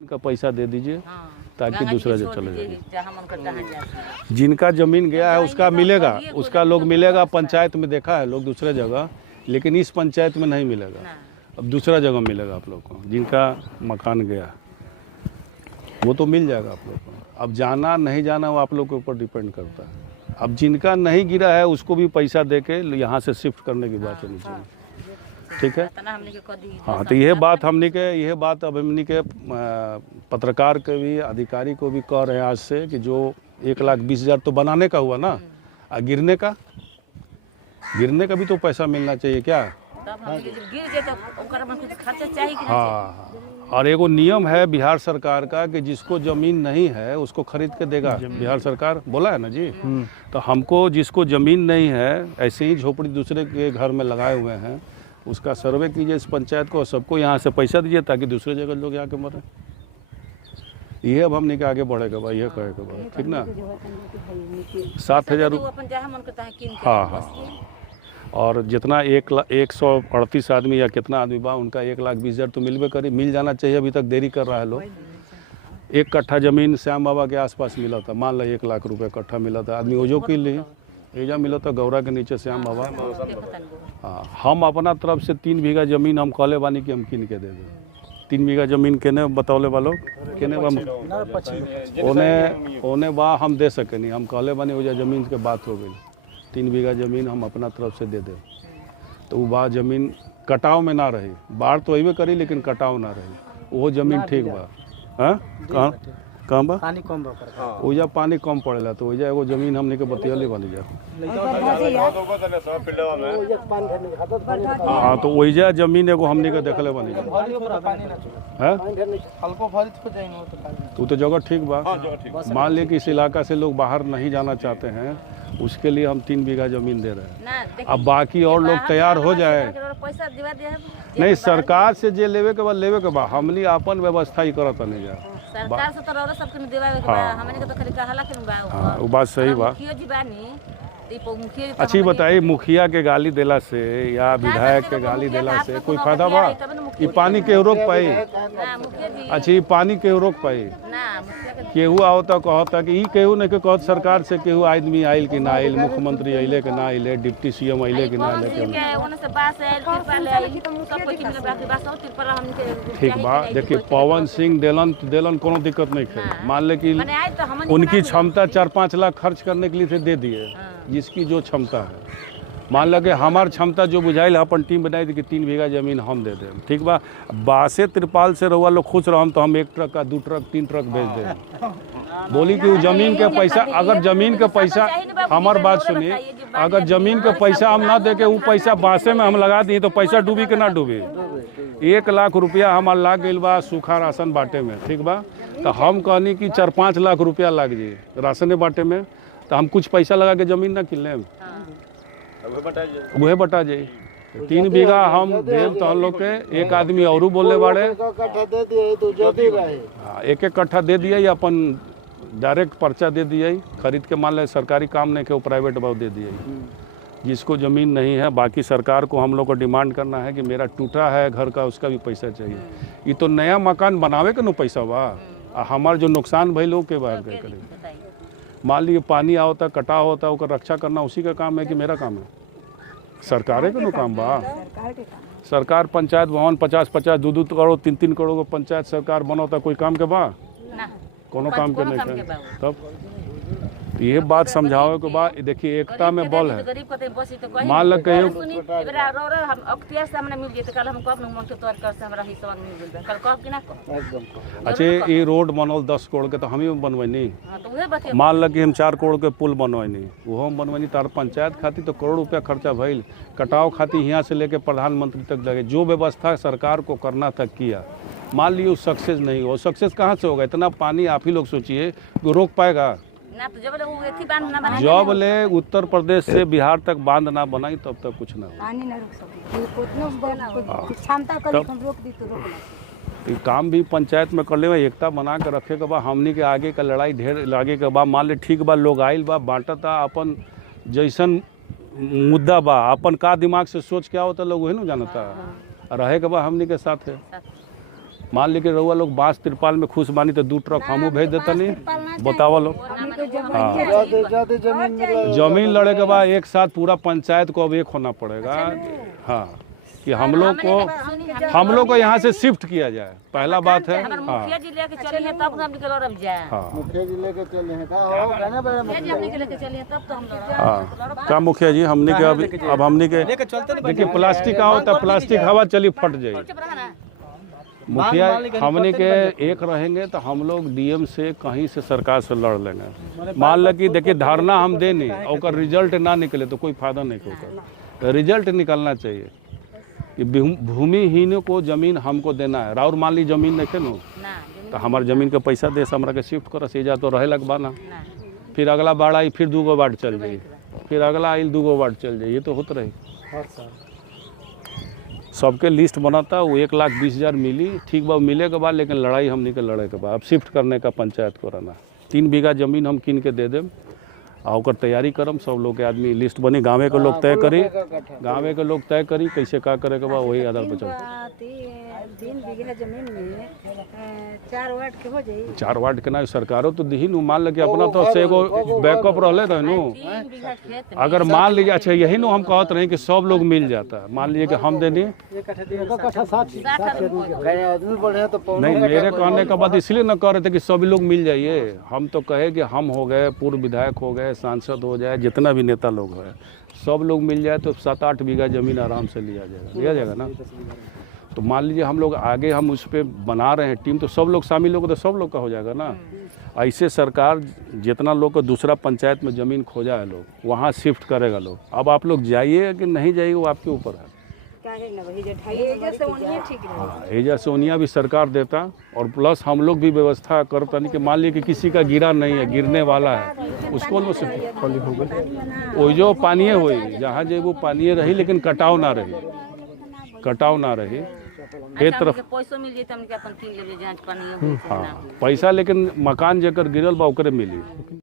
का पैसा दे दीजिए ताकि दूसरा जगह चले जाए। जिनका ज़मीन गया है उसका मिलेगा, उसका लोग मिलेगा पंचायत में, देखा है लोग दूसरे जगह, लेकिन इस पंचायत में नहीं मिलेगा। अब दूसरा जगह मिलेगा आप लोग को। जिनका मकान गया वो तो मिल जाएगा आप लोग को। अब जाना नहीं जाना वो आप लोग के ऊपर डिपेंड करता है। अब जिनका नहीं गिरा है उसको भी पैसा दे के यहाँ से शिफ्ट करने की बात होनी चाहिए। ठीक है, हाँ। तो यह बात अब हमने के पत्रकार के भी, अधिकारी को भी कह रहे हैं आज से कि जो 1,20,000 तो बनाने का हुआ ना, गिरने का भी तो पैसा मिलना चाहिए क्या? हाँ, और एगो नियम है बिहार सरकार का कि जिसको ज़मीन नहीं है उसको खरीद के देगा। बिहार सरकार बोला है ना जी। तो हमको जिसको ज़मीन नहीं है, ऐसे ही झोपड़ी दूसरे के घर में लगाए हुए हैं, उसका सर्वे कीजिए इस पंचायत को, सबको यहाँ से पैसा दीजिए ताकि दूसरे जगह लोग यहाँ के मरें। ये अब हमने के आगे बढ़ेगा भाई, ये कहेगा भाई, ठीक ना। 7,000 रुपये, हाँ। और जितना 138 आदमी या कितना आदमी बा, उनका 1,20,000 तो मिल जाना चाहिए। अभी तक देरी कर रहा है लोग। 1 कट्ठा ज़मीन श्याम बाबा के आसपास मिला था, मान लो 1 लाख रुपये कट्ठा मिला था। आदमी ओजो के लिए एजा मिला था गौरा के नीचे श्याम बाबा। हाँ, हम अपना तरफ से 3 बीघा ज़मीन हम कहले बानी कि हम किन के दे दें। 3 बीघा ज़मीन केने बतौले वालों केने ओने बा हम दे सके नहीं। हम कहले बानी ओजा ज़मीन के बात हो गई, 3 बीघा ज़मीन हम अपना तरफ से दे दें। तो वो बा ज़मीन कटाव में ना रही, बाढ़ तो अबे करी लेकिन कटाव ना रही, वो ज़मीन ठीक बा। हाँ, कहाँ बा पानी कम बा, ओजा पानी कम पड़ेला, तो ओजा एगो ज़मीन हमने के बतियले वाली जा। हाँ, तो ओजा ज़मीन एगो हमने के देखले वाली जा है। तो जगह ठीक बा। मान ले कि इस इलाका से लोग बाहर नहीं जाना चाहते हैं, उसके लिए हम 3 बीघा ज़मीन दे रहे हैं। अब बाकी और लोग तैयार हो जाए, नहीं सरकार से जे लेवे के बाद हमनी अपन व्यवस्था ही करत नहीं जा। सरकार से तो रोड सबके देवावे के बा, हमने के तो खाली कहला के बा। हां, वो बात सही बा। मुखिया जी बानी, मुखिया अच्छी बताइए, मुखिया के गाली देला से या विधायक के गाली देला से कोई फायदा बा? ये पानी के रोक पाई? अच्छा, ये पानी के रोक पाई? केहू आओ तो कहता कि केहू नहीं के कहत सरकार से केहू आदमी आइल कि ना आइल, मुख्यमंत्री अइले कि ना अइले, डिप्टी सीएम अइले कि ना अइले। ठीक बा, देखिए पवन सिंह देलन कोनो दिक्कत नहीं है। मान ले कि उनकी क्षमता 4-5 लाख खर्च करने के लिए दे दिए, जिसकी जो क्षमता है। मान लगे हमार क्षमता जो बुझाइल, अपन टीम बनाई थी कि 3 बीघा ज़मीन हम दे दें। ठीक बा, बासे तिरपाल से रहुआ लोग खुश रहम तो हम 1 ट्रक का 2 ट्रक 3 ट्रक भेज दें। बोली कि ज़मीन के पैसा, अगर ज़मीन के पैसा, हमार बात सुनिए, अगर ज़मीन के पैसा हम ना दे के वो पैसा बासे में हम लगा दिए तो पैसा डूबी के ना डूबी। 1 लाख रुपया हमार लाग गई बा सूखा राशन बांटे में। ठीक बा, तो हम कहनी कि 4-5 लाख रुपया लाग जाए राशन बांटे में, तो हम कुछ पैसा लगा के ज़मीन ना किन लें, वह बटा जाए। 3 बीघा हम देव तो हम लोग के। एक आदमी और बोले बाड़े, हाँ, 1-1 कट्ठा दे दिए या अपन डायरेक्ट पर्चा दे दिए, खरीद के। मान ले सरकारी काम नहीं के वो प्राइवेट भाव दे दिए। जिसको ज़मीन नहीं है, बाकी सरकार को हम लोग को डिमांड करना है कि मेरा टूटा है घर का, उसका भी पैसा चाहिए। ये तो नया मकान बनावे के न पैसा बा, हमार जो नुकसान भाई लोग के बाहर गए करें। मान लीजिए पानी होता, कटाव होता, उसका रक्षा करना उसी का काम है कि मेरा काम है? सरकारे का काम बा। सरकार पंचायत भवन 50-50, 2-2 करोड़ 3-3 करोड़ का पंचायत सरकार बनौता, कोई काम के बा? कोनो काम के नहीं है। तब ये बात समझाओ के बाद देखिए एकता में बल है। मान लग कहीं अच्छा, ये रोड बनल 10 करोड़ के, तो हम ही बनवैनी। मान लग कि हम 4 करोड़ के पुल बनवैनी, वो हम बनवैनी। तार पंचायत खाती तो करोड़ रुपया खर्चा भइल, कटाव खाती यहाँ से लेके प्रधानमंत्री तक लगे। जो व्यवस्था सरकार को करना था किया। मान लीजिए सक्सेस नहीं हो, सक्सेस कहाँ से होगा? इतना पानी आप ही लोग सोचिए, रोक पाएगा? जब ले उत्तर प्रदेश से बिहार तक बांध ना बनाई तब तक कुछ ना हो। काम भी पंचायत में कर ले, एकता बना के रखे के बाद हमनी के आगे का लड़ाई ढेर लागे के बाद। मान ले ठीक बा, लोग आइल बा, बांटता, अपन जैसन मुद्दा बा, अपन का दिमाग से सोच क्या होता लोग वही ना जानता। रहे के बाद हमनी के साथ है। मान ली कि रउआ लोग बांस तिरपाल में खुश बानी तो 2 ट्रक हमू भेज देता नहीं, बतावा लोग। जमीन लड़े के बाद एक साथ पूरा पंचायत को अब एक होना पड़ेगा। हाँ, कि हम लोग को यहाँ से शिफ्ट किया जाए, पहला बात है। हाँ मुखिया जी लेके चले हैं तब हम निकल रह जाए। हाँ मुखिया जी लेके चले हैं तब तो हम हाँ, क्या मुखिया जी हमने के अब हमने के देखिए प्लास्टिक का होता है, प्लास्टिक हवा चली फट जाएगी। मुखिया हमने के एक रहेंगे तो हम लोग डीएम से कहीं से सरकार से लड़ लेंगे। मान लो कि देखिए धारणा हम दे नहीं और रिजल्ट ना निकले तो कोई फायदा नहीं होगा। रिजल्ट निकलना चाहिए कि भूमिहीनों को जमीन हमको देना है। राउर मान ली जमीन नहीं नो तो हमारे जमीन के पैसा दे हमरा के शिफ्ट कर से जा तो रहे लगवाना, फिर अगला बाढ़ आई फिर 2 वार्ड चल जाई, फिर अगला आई 2 वार्ड चल जाई, ये तो होता रही। सबके लिस्ट बनाता वो 1,20,000 मिली, ठीक बा मिले के बाद, लेकिन लड़ाई हमनी के लड़े के बाद अब शिफ्ट करने का पंचायत को रहना। 3 बीघा जमीन हम किन के दे देम और ओकर तैयारी करम। सब लोग के आदमी लिस्ट बनी, गाँवे के लोग तय करी, गाँवे के लोग तय करी कैसे का करे के बाद वही आधार पर चल। 3 बीघा जमीन में 4 वार्ड के हो जाई। 4 वार्ड के ना सरकारों तो दी नु, मान लगे अपना तो से एगो बैकअप रहले थे नु। अगर मान लीजिए अच्छा यही नु हम कहते रहे कि सब लोग मिल जाता, मान लीजिए कि हम दे दिए नहीं, मेरे कहने का बात इसलिए न कह रहे थे कि सभी लोग मिल जाइए। हम तो कहे कि हम हो गए, पूर्व विधायक हो गए, सांसद हो जाए, जितना भी नेता लोग है सब लोग मिल जाए तो 7-8 बीघा जमीन आराम से लिया जाएगा ना। तो मान लीजिए हम लोग आगे हम उस पर बना रहे हैं टीम, तो सब लोग शामिल होगा तो सब लोग का हो जाएगा ना। ऐसे सरकार जितना लोग को दूसरा पंचायत में ज़मीन खोजा है लोग वहाँ शिफ्ट करेगा लोग। अब आप लोग जाइए कि नहीं जाइए वो आपके ऊपर है। एजा सोनिया भी सरकार देता और प्लस हम लोग भी व्यवस्था करता नहीं कि मान लीजिए कि किसी का गिरा नहीं है, गिरने वाला है, उसको वो खाली हो गए वो जो पानी हुई जहाँ जो वो पानी रही, लेकिन कटाव ना रही एक तरफ पैसों मिल जाए अपन किन ले जांच पानी। हाँ पैसा, लेकिन मकान जेकर गिरल बा ओकरे मिली।